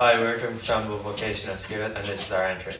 Hi, we're from Shambo Vocational School and this is our entry.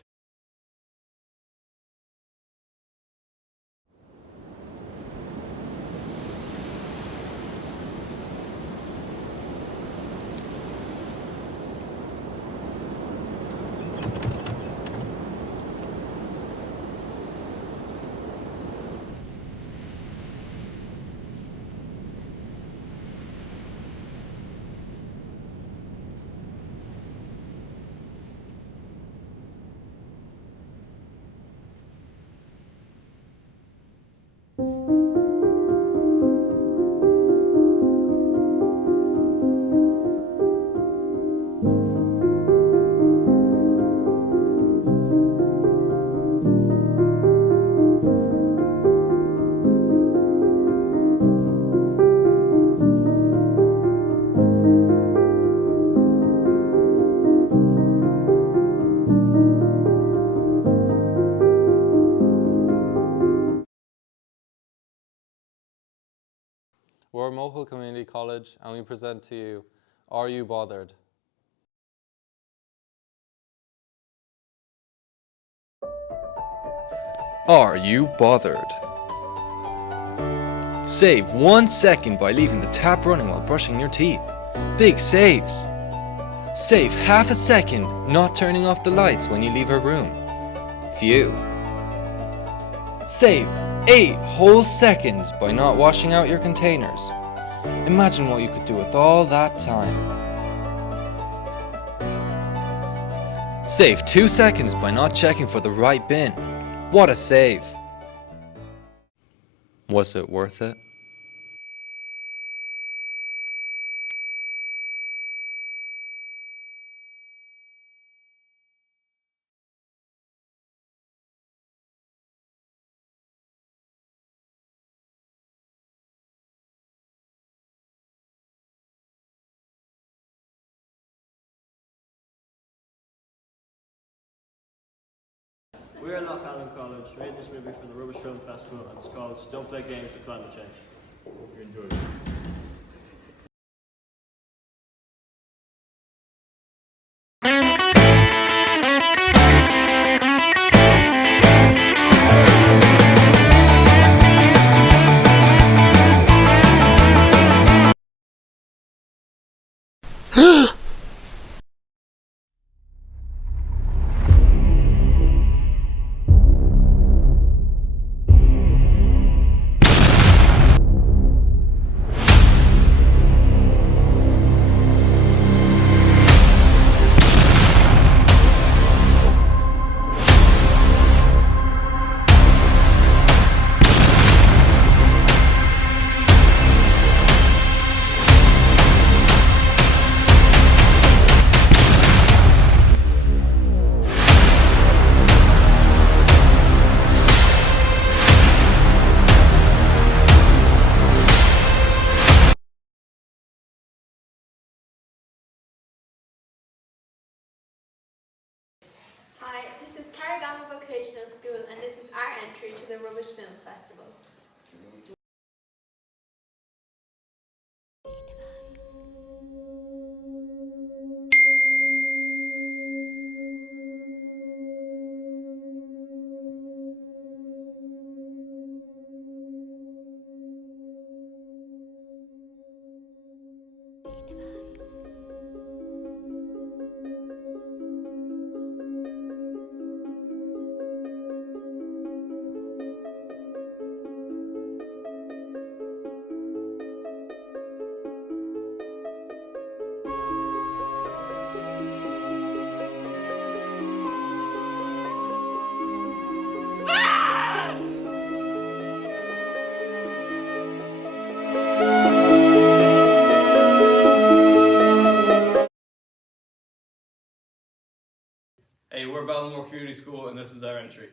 We're Mohill Community College and we present to you, Are You Bothered? Are you bothered? Save 1 second by leaving the tap running while brushing your teeth. Big saves. Save half a second not turning off the lights when you leave a room. Phew. Save 8 whole seconds by not washing out your containers. Imagine what you could do with all that time. Save 2 seconds by not checking for the right bin. What a save! Was it worth it? We're at Loughallen College, made this movie for the Rubbish Film Festival and it's called Don't Play Games with Climate Change. Hope you enjoy it. Hi, this is County Vocational School and this is our entry to the Rubbish Film Festival. Hey, we're Ballinamore Community School and this is our entry.